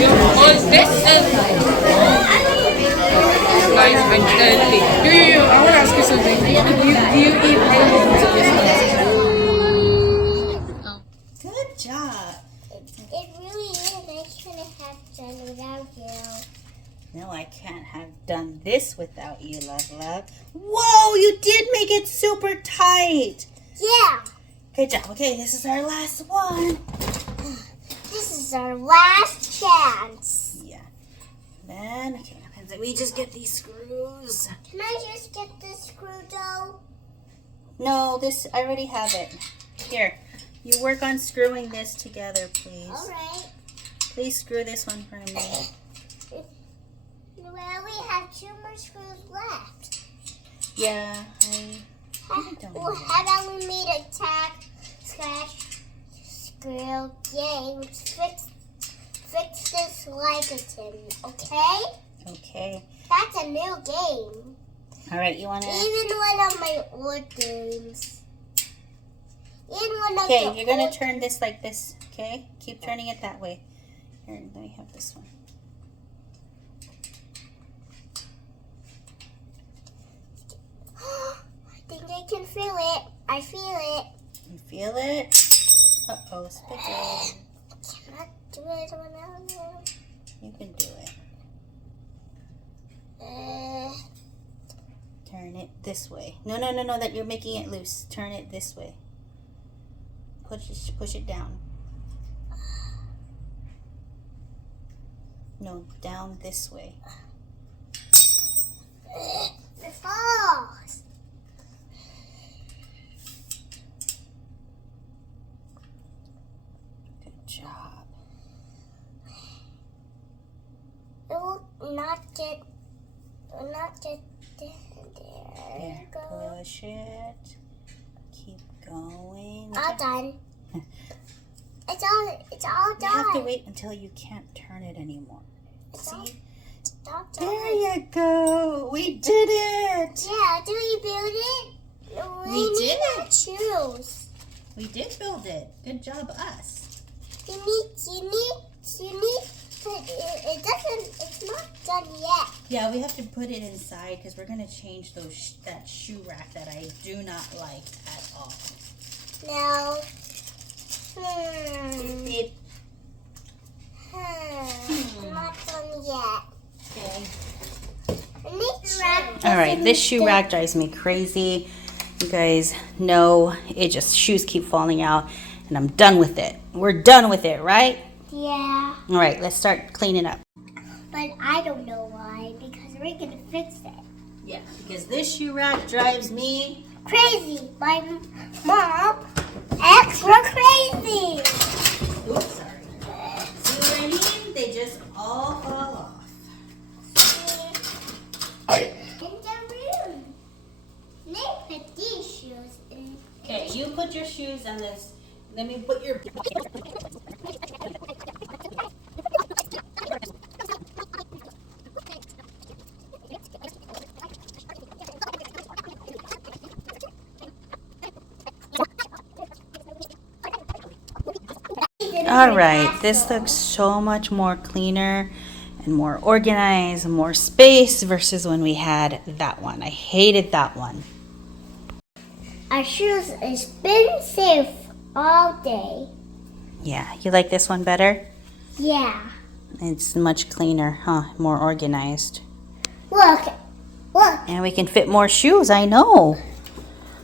Oh, guys, I'm telling. I want to ask you something. Do you eat all the foods of this house? Good job. It really is. I shouldn't have done without you. No, I can't have done this without you, love. Whoa, you did make it super tight. Yeah. Good job. Okay, this is our last one. This is our last chance. Yeah. Then, okay, we just get these screws. Can I just get this screw though? No, I already have it. Here, you work on screwing this together, please. All right. Please screw this one for me. Well, we have 2 more screws left. Yeah, I don't know. How about we made a tag, scratch, screw game? Fix this like a tin, okay? Okay. That's a new game. All right, you want to... Even one of my old games. Okay, you're going to turn this like this, okay? Keep turning it that way. Here, let me have this one. I think I can feel it. I feel it. You feel it? Uh-oh, spaghetti. I cannot do it without you. You can do it. Turn it this way. No, that you're making it loose. Turn it this way. Push it down. No, down this way. It falls. Good job. It will not get there. There, push it. Keep going. All done. It's all done. You have to wait until you can't turn it anymore. It's all See? done. There you go. We did it. Yeah, do we build it? We need did. our shoes. We did build it. Good job, us. You need, but it's not done yet. Yeah, we have to put it inside because we're going to change that shoe rack that I do not like at all. No. Not done yet. Okay. All All right, this shoe rack drives me crazy. You guys know shoes keep falling out, and I'm done with it. We're done with it, right? Yeah. All right, let's start cleaning up. But I don't know why, because we're going to fix it. Yeah, because this shoe rack drives me crazy. My mom, extra crazy. Oops, sorry. See what I mean? They just all fall off. In the room. Nick put these shoes in. Okay, you put your shoes on this. Let me put your... All right, this looks so much more cleaner and more organized, more space versus when we had that one. I hated that one. Our shoes has been safe all day. Yeah, you like this one better? Yeah. It's much cleaner, huh? More organized. Look. And we can fit more shoes, I know.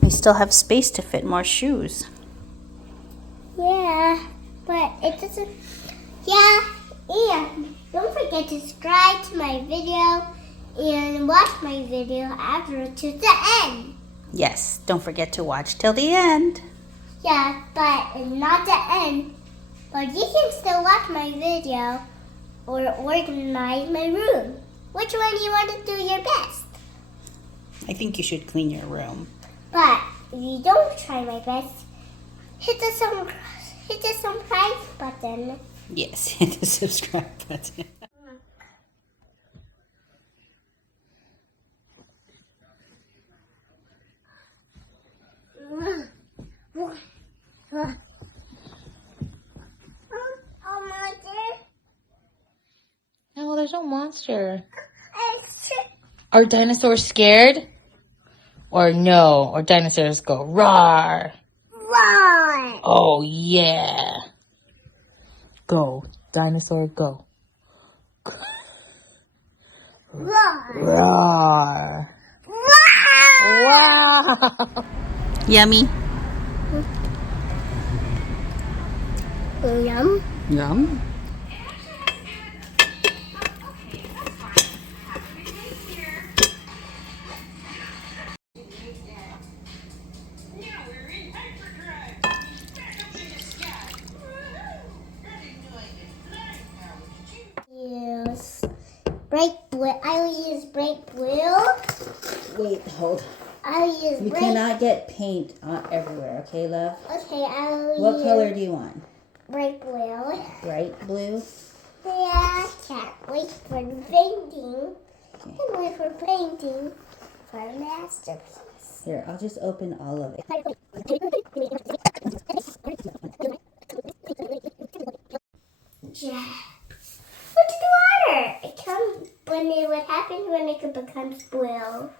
We still have space to fit more shoes. Yeah, but it doesn't. Yeah, and don't forget to subscribe to my video and watch my video after to the end. Yes, don't forget to watch till the end. Yeah, but not the end. But you can still watch my video or organize my room. Which one do you want to do your best? I think you should clean your room. But if you don't try my best, hit the subscribe button. Yes, hit the subscribe button. there's no monster. It's Are dinosaurs scared? Or no? Or dinosaurs go roar? wrong. Oh yeah. Go. Dinosaur go. Wrong. Roar. Wrong. Wow. Yummy. Yum. Yum. Use bright blue. I will use bright blue. Wait, hold. I will use You bright. cannot get paint everywhere, okay, love? Okay, I will What use color do you want? bright blue. Bright blue? Yeah, can't wait for painting. Can't wait for painting for a masterpiece. Here, I'll just open all of it. Yeah. What's the water? It comes when it. What happens when it becomes blue?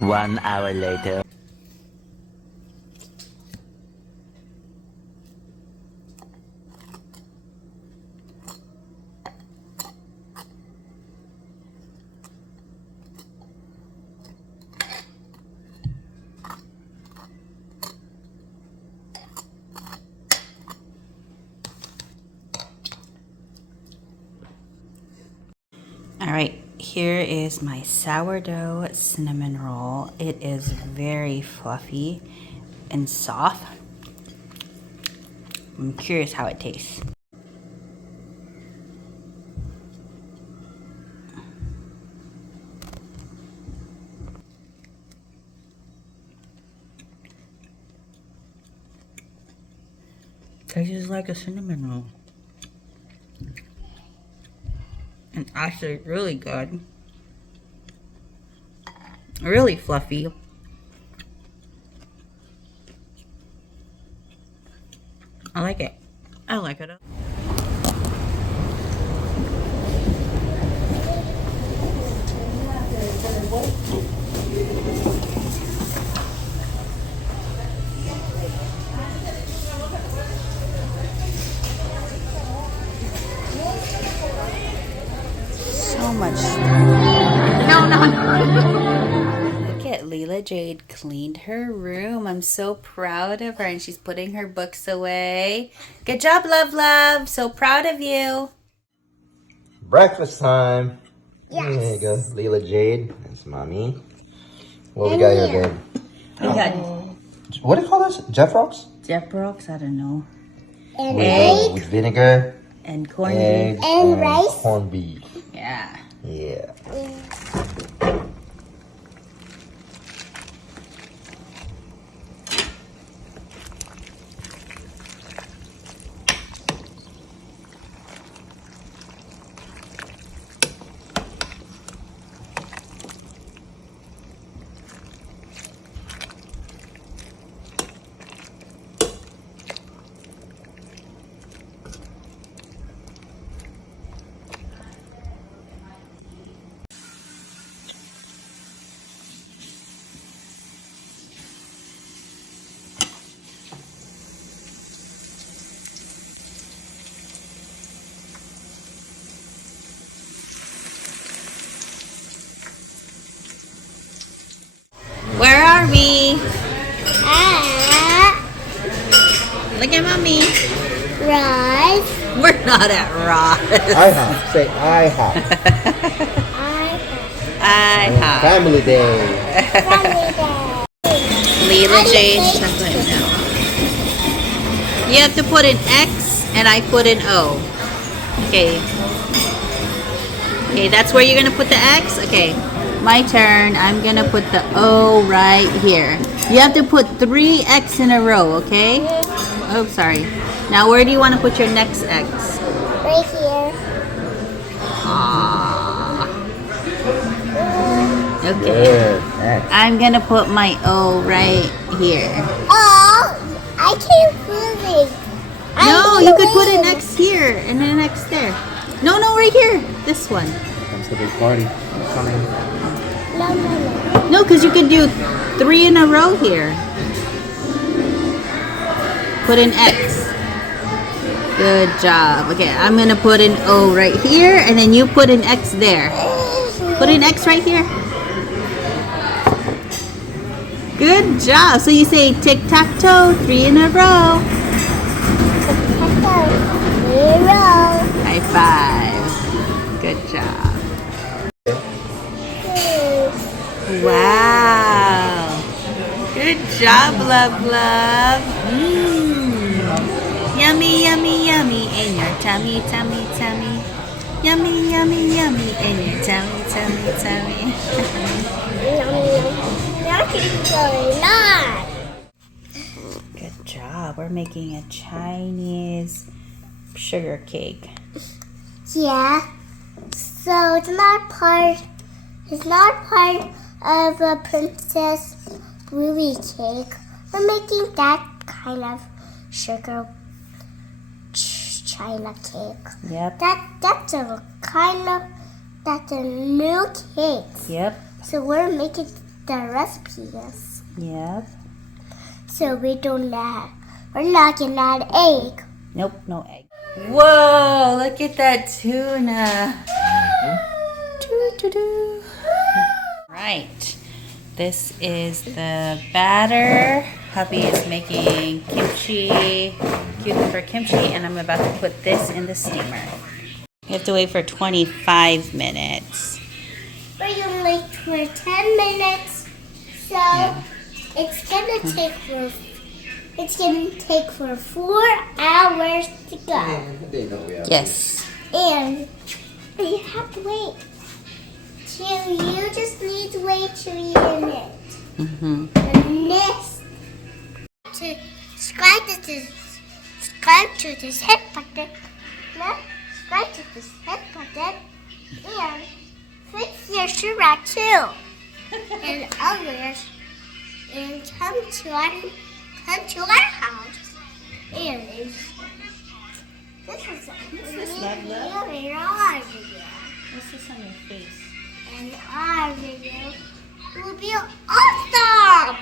One hour later. All right, here is my sourdough cinnamon roll. It is very fluffy and soft. I'm curious how it tastes. Tastes like a cinnamon roll. And actually really good. Really fluffy. I like it. I like it. So much stuff. Look at Leela Jade cleaned her room. I'm so proud of her, and she's putting her books away. Good job, love, love. So proud of you. Breakfast time. Yes. There you go, Leela Jade. That's mommy. What we got here, babe? We got What do you call this? Jeff Rocks? Jeff Rocks, I don't know. And With egg. vinegar, And corned eggs, beef. And rice. corned beef. Yeah. Yeah. Where are we? Ah, Look at mommy. rice. We're not at Ross. IHOP. Say IHOP. IHOP. Family day. Family day. Leela Jade How do you say chocolate milk. You have to put an X and I put an O. Okay. Okay, that's where you're gonna put the X? Okay. My turn. I'm gonna put the O right here. You have to put 3 X in a row, okay? Oh, sorry. Now where do you want to put your next X? Right here. Ah. Okay. Good. X. I'm gonna put my O right here. Oh, I can't put it. No, you could put an X here and an X there. No, right here. This one. Comes the big party. Coming. No. No, because you could do 3 in a row here. Put an X. Good job. Okay, I'm gonna put an O right here, and then you put an X there. Put an X right here. Good job. So you say tic-tac-toe, 3 in a row. Zero. High five. Good job. Wow. Good job, love, love. Yummy, yummy, yummy in your tummy, tummy, tummy. Yummy, yummy, yummy in your tummy, tummy, tummy. Good job. We're making a Chinese sugar cake. Yeah. So it's not part of a princess bluey cake. We're making that kind of sugar China cake. Yep. That's a new cake. Yep. So we're making the recipes. Yep. So we're not gonna add egg. Nope, no egg. Whoa, look at that tuna. Doo-doo-doo. Right. This is the batter. Hubby is making cucumber kimchi, and I'm about to put this in the steamer. You have to wait for 25 minutes. We're gonna wait for 10 minutes. So it's gonna take for 4 hours to go. Yes. And you have to wait. You just need to wait till you're in it. Mm-hmm. And next, to subscribe to this hit button. Subscribe to this hit button. And click here to too. and others, and come to our house. And this is really our video. What's this on your face? And our video will be awesome.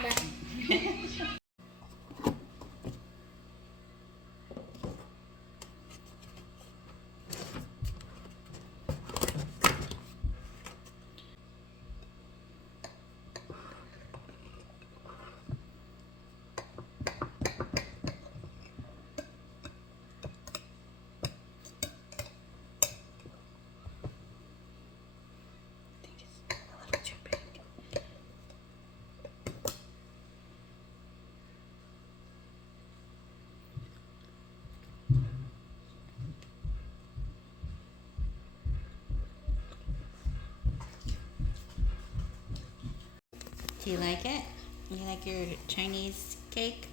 Do you like it? You like your Chinese cake?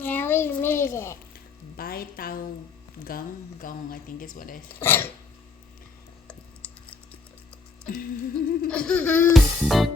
Yeah, we made it. Bai Tang Gao, I think is what it is.